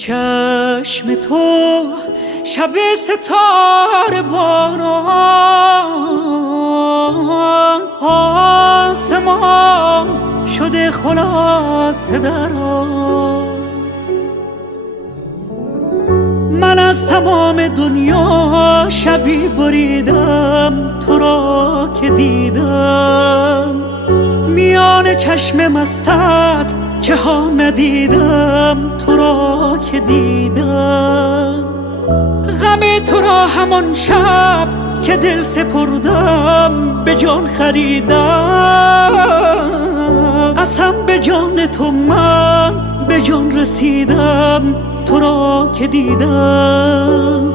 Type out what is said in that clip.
چشم تو شب ستاره باران، آسمان شده خلاصه در آن. من از تمام دنیا شبی بریدم، تو را که دیدم میان چشم مستت چه ها ندیدم، تو را که دیدم. غم تو را همان شب که دل سپردم به جان خریدم. قسم به جان تو من به جان رسیدم، تو را که دیدم.